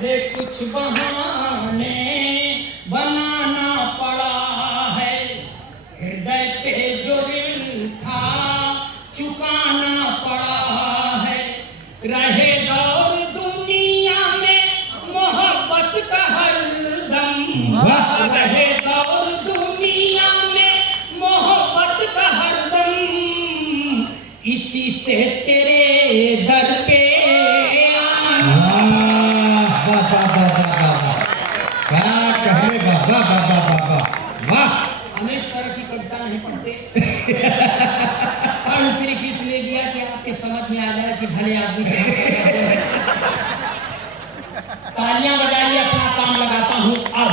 दे कुछ बहाने बनाना पड़ा है, हृदय पे जो ऋण था चुकाना पड़ा है। रहे दौर दुनिया में मोहब्बत का हरदम, रहे दौर दुनिया में मोहब्बत का हरदम, इसी से तेरे दर पे हमें इस तरह की कविता नहीं पढ़ते। और सिर्फ इसलिए दिया कि आपके समझ में आ जाए कि भले आदमी तालियां बजाइए, अपना काम लगाता हूं। अब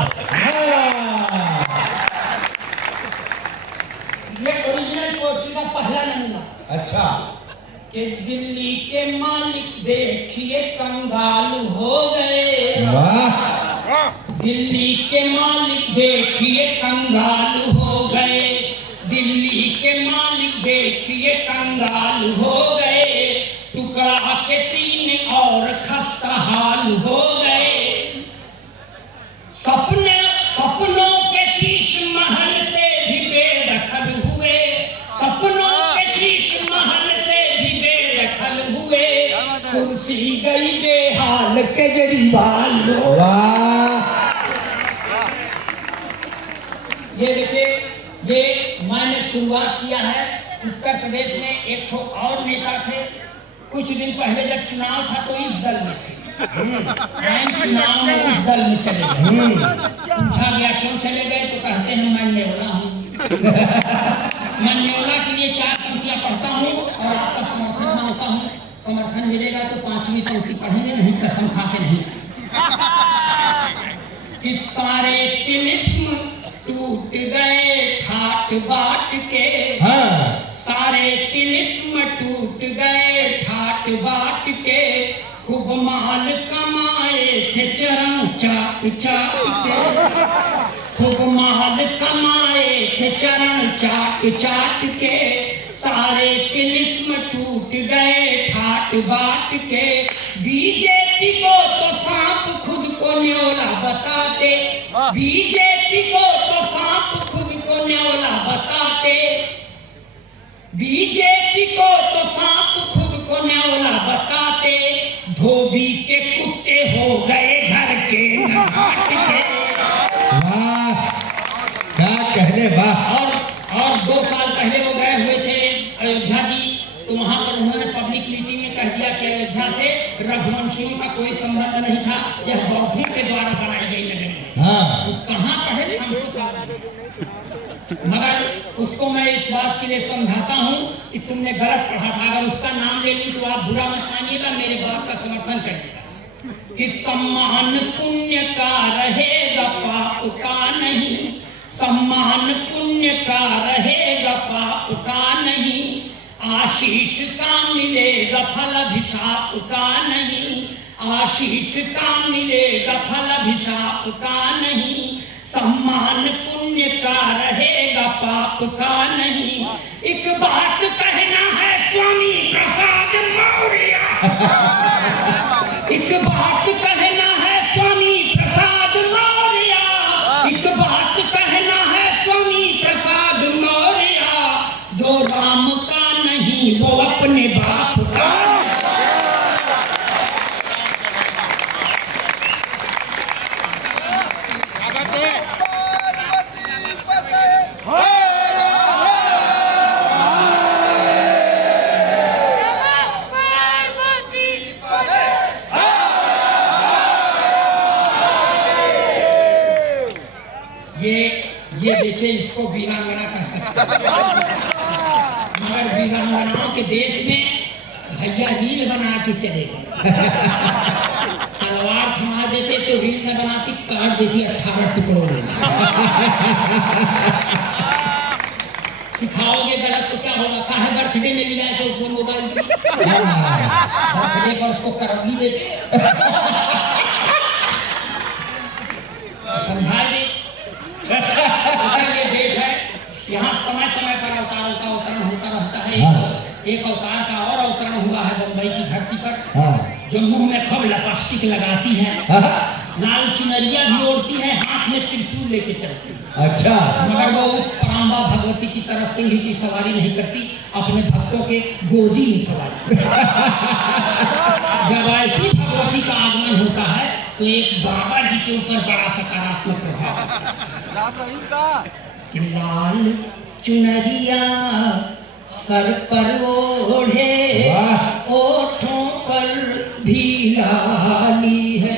ये ओरिजिनल पोएट्री का पहला नमूना। अच्छा। कि दिल्ली के मालिक देखिए कंगाल हो गए, दिल्ली के मालिक देखिए कंगाल हो गए, दिल्ली के मालिक देखिए कंगाल हो गए, टुकड़ा के 3 और खस्ता हाल हो गए। सपनों के शीश महल से भी बेदखल हुए, सपनों के शीश महल से भी बेदखल हुए, कुर्सी गई बेहाल केजरीवाल। ये देखिए, ये मैंने शुरुआत किया है। उत्तर प्रदेश में एक ठो और नेता थे, कुछ दिन पहले जब चुनाव था तो इस दल में थे, चुनाव में उस दल में चले गए। पूछा गया क्यों चले गए तो कहते हैं मैं नेवला हूँ। मैं नेवला के लिए 4 पंक्तियां पढ़ता हूँ और आपका समर्थन मांगता हूँ। समर्थन मिलेगा तो 5वीं पंक्ति पढ़ेंगे, नहीं कसम खा के नहीं। कि सारे तिलिस्म टूट गए ठाट बाट के, सारे तिलिस्म टूट गए ठाट बाट के, खूब माल कमाए थे चरण चाट चाट के, खूब माल कमाए थे चरण चाट चाट के, सारे तिलिस्म टूट गए ठाट बाट के। बीजेपी को तो सांप खुद को न्योला बताते, बीजेपी को तो सांप खुद को न्योला बताते, बीजेपी को तो सांप खुद को न्योला बताते, धोबी के कुत्ते हो गए घर के नहाट के। वाह, क्या कहने वाह। और 2 साल पहले वो गए हुए थे अयोध्या जी, तो वहां पर उन्होंने पब्लिक मीटिंग में कह दिया कि अयोध्या से रघुवंशियों का कोई संबंध नहीं था, यह बौद्धों के द्वारा बनाई गई नगरी है। तो कहाँ पढ़े मगर उसको मैं इस बात के लिए समझाता हूँ कि तुमने गलत पढ़ा था। अगर उसका नाम ले ली तो आप बुरा मत मानिएगा, मेरे बात का समर्थन करिएगा। कि सम्मान पुण्य का रहेगा पाप का नहीं, सम्मान पुण्य का रहेगा पाप का नहीं, आशीष का मिलेगा फल अभिशाप का नहीं, आशीष का मिलेगा फल अभिशाप का नहीं, सम्मान पुण्य का रहेगा पाप का नहीं। एक बात कहना है स्वामी प्रसाद मौर्य, एक बात कहना है स्वामी प्रसाद मौर्य, एक बात कहना है स्वामी प्रसाद मौर्य, जो राम का नहीं वो अपने बाप का। ये देखिए, इसको वीरांगना कह सकते हैं, मगर वीरांगनाओं के देश में भैया रील बना के चले गए। तलवार थमा देते तो रील न बनाती, काट देती 18 टुकड़ों में। सिखाओगे गलत तो क्या होगा? काहे बर्थडे में लिया है तो मोबाइल की बर्थडे पर उसको करवली देते। समझाए ये देश है, यहाँ समय समय पर अवतारों का अवतरण होता रहता है। एक अवतार का और अवतरण हुआ है बम्बई की धरती पर, जो मुंह में खब लगा लिपस्टिक लगाती है, हाँ, लाल चुनरिया भी ओढ़ती है, हाथ में त्रिशूल लेके चलती है। अच्छा। मगर वो उस पराम्बा भगवती की तरह सिंह की सवारी नहीं करती, अपने भक्तों के गोदी में सवारी जब ऐसी भगवती का आगमन होता है तो एक बाबा जी के ऊपर बड़ा सकारात्मक प्रभाव कि लाल चुनरिया सर पर ओढ़े, वाह। ओठों पर भी लाली है,